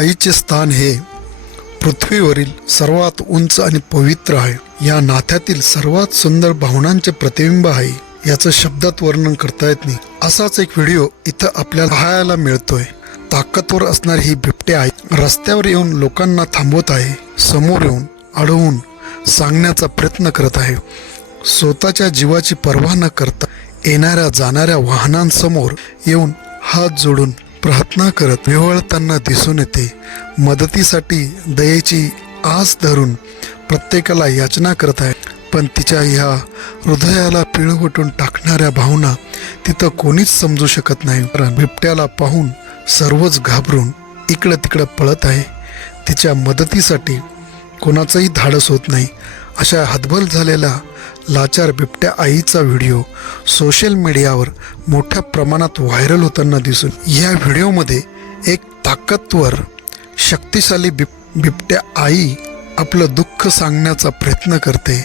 आईचे स्थान हे पृथ्वीवरील सर्वात उंच आणि पवित्र आहे. या नात्यातील सर्वात सुंदर भावनांचे प्रतिबिंब आहे याचं शब्दात वर्णन करता येत नाही. असाच एक व्हिडिओ इथं आपल्याला पाहायला मिळतोय. ताकदवर असणारी ही बिबटे आहे रस्त्यावर येऊन लोकांना थांबवत आहे समोर येऊन अडवून सांगण्याचा प्रयत्न करत आहे. स्वतःच्या जीवाची पर्वा न करता येणाऱ्या जाणाऱ्या वाहनांसमोर येऊन हात जोडून प्रार्थना करत विवळताना दिसून येते. मदतीसाठी दयेची आस धरून प्रत्येकाला याचना करत आहे. पण तिच्या ह्या हृदयाला पिळवटून टाकणाऱ्या भावना तिथं कोणीच समजू शकत नाही. कारण बिबट्याला पाहून सर्वच घाबरून इकडं तिकडं पळत आहे. तिच्या मदतीसाठी कोणाचंही धाडस होत नाही. अशा हतबल झालेल्या लाचार बिबट्या आईचा व्हिडिओ सोशल मीडियावर मोठ्या प्रमाणात व्हायरल होताना दिसून या व्हिडिओमध्ये एक ताकदवर शक्तिशाली बिब बिबट्या आई आपलं दुःख सांगण्याचा प्रयत्न करते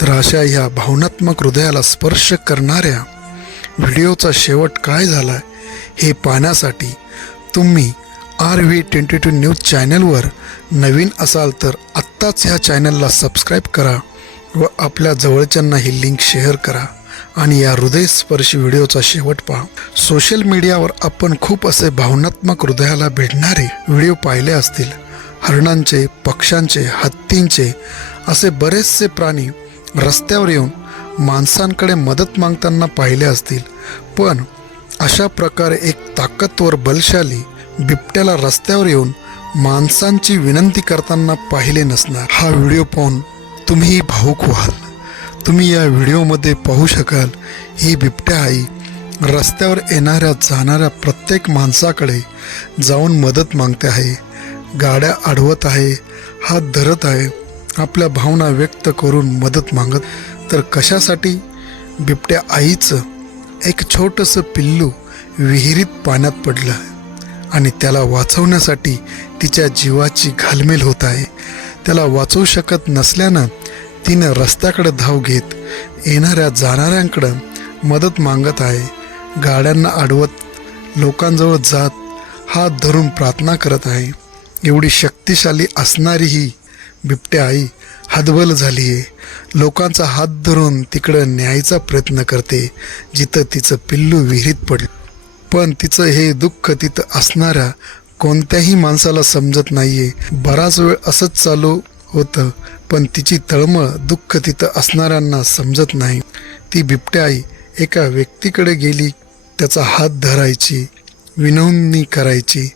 तर अशा ह्या भावनात्मक हृदयाला स्पर्श करणाऱ्या व्हिडिओचा शेवट काय झाला हे पाहण्यासाठी तुम्ही R V twenty two news चॅनलवर नवीन असाल तर आत्ताच ह्या चॅनलला सबस्क्राईब करा व आपल्या जवळच्यांना ही लिंक शेअर करा आणि या हृदयस्पर्शी व्हिडिओचा शेवट पहा. सोशल मीडियावर आपण खूप असे भावनात्मक हृदयाला भेटणारे व्हिडिओ पाहिले असतील. हरणांचे पक्ष्यांचे हत्तींचे असे बरेचसे प्राणी रस्त्यावर येऊन माणसांकडे मदत मागताना पाहिले असतील. पण अशा प्रकारे एक ताकदवर बलशाली बिबट्याला रस्त्यावर येऊन माणसांची विनंती करताना पाहिले नसणार. हा व्हिडिओ पाहून तुम्ही भाऊक व्हाल. तुम्ही या व्हिडिओमध्ये पाहू शकाल ही बिबट्या आई रस्त्यावर येणाऱ्या जाणाऱ्या प्रत्येक माणसाकडे जाऊन मदत मागते आहे. गाड्या अडवत आहे हात धरत आहे आपल्या भावना व्यक्त करून मदत मागत. तर कशासाठी? बिबट्या आईचं एक छोटंसं पिल्लू विहिरीत पाण्यात पडलं आहे. आणि त्याला वाचवण्यासाठी तिच्या जीवाची घालमेल होत आहे. त्याला वाचवू शकत नसल्यानं तिनं रस्त्याकडे धाव घेत येणाऱ्या जाणाऱ्यांकडं मदत मागत आहे. गाड्यांना अडवत लोकांजवळ जात हात धरून प्रार्थना करत आहे. एवढी शक्तिशाली असणारी ही बिबट्या आई हतबल झाली आहे लोकांचा हात धरून तिकडं न्यायचा प्रयत्न करते जिथं तिचं पिल्लू विहिरीत पडलं. पण तिचं हे दुःख तिथं असणाऱ्या कोणत्याही माणसाला समजत नाहीये. बराच वेळ असंच चालू होतं पण तिची तळमळ दुःख तिथं असणाऱ्यांना समजत नाही. ती बिबट्या आई एका व्यक्तीकडे गेली त्याचा हात धरायची विनवणी करायची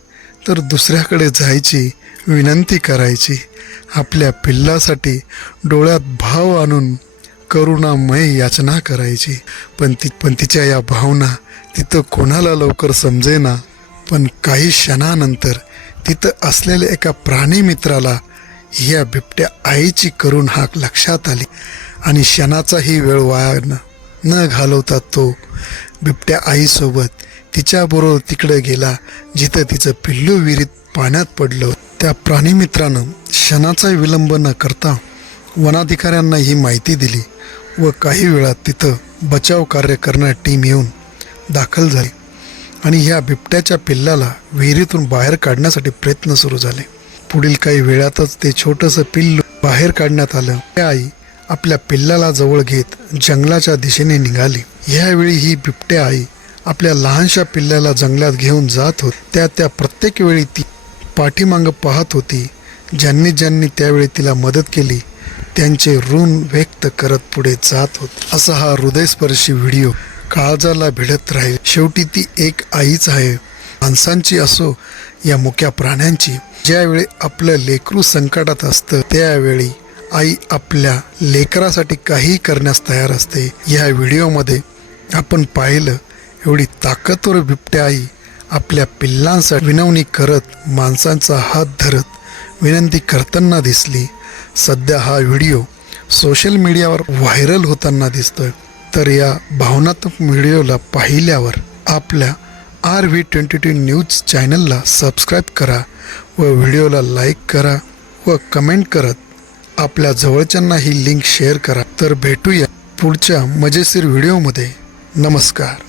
तर दुसऱ्याकडे जायची विनंती करायची आपल्या पिल्लासाठी डोळ्यात भाव आणून करुणामय याचना करायची. पण ती पण तिच्या या भावना तिथं कोणाला लवकर समजेना. पण काही क्षणानंतर तिथं असलेल्या एका प्राणी मित्राला या बिबट्या आईची करून हाक लक्षात आली आणि क्षणाचाही वेळ वाया न न घालवता तो बिबट्या आईसोबत तिच्याबरोबर तिकडे गेला जिथं तिचं पिल्लू विहिरीत पाण्यात पडलं. त्या प्राणीमित्रानं क्षणाचा विलंब न करता वनाधिकाऱ्यांना ही माहिती दिली व काही वेळात तिथं बचाव कार्य करणारी टीम येऊन दाखल झाली आणि ह्या बिबट्याच्या पिल्लाला विहिरीतून बाहेर काढण्यासाठी प्रयत्न सुरू झाले. पुढील काही वेळातच ते छोटंसं पिल्लू बाहेर काढण्यात आलं. त्या आई आपल्या पिल्लाला जवळ घेत जंगलाच्या दिशेने निघाली. ह्यावेळी ही बिबट्या आई आपल्या लहानशा पिल्ल्याला जंगलात घेऊन जात होत. त्या त्या प्रत्येक वेळी ती पाठीमागं पाहत होती. ज्यांनी ज्यांनी त्यावेळी तिला मदत केली त्यांचे ऋण व्यक्त करत पुढे जात होत. असा हा हृदयस्पर्शी व्हिडिओ काळजाला भिडत राहील. शेवटी ती एक आईच आहे. माणसांची असो या मुक्या प्राण्यांची. ज्यावेळी आपलं लेकरू संकटात असतं त्यावेळी आई आपल्या लेकरासाठी काही करण्यास तयार असते. या व्हिडिओमध्ये आपण पाहिलं एवढी ताकदवर बिबट्या आई आपल्या पिल्लांसाठी विनवणी करत माणसांचा हात धरत विनंती करताना दिसली. सध्या हा व्हिडिओ सोशल मीडियावर व्हायरल होताना दिसतोय. तर या भावनात्मक व्हिडिओला पाहिल्यावर आपल्या R V twenty two news चॅनलला सबस्क्राईब करा व व्हिडिओला लाईक करा व कमेंट करत आपल्या जवळच्यांना ही लिंक शेअर करा. तर भेटूया पुढच्या मजेशीर व्हिडिओमध्ये. नमस्कार.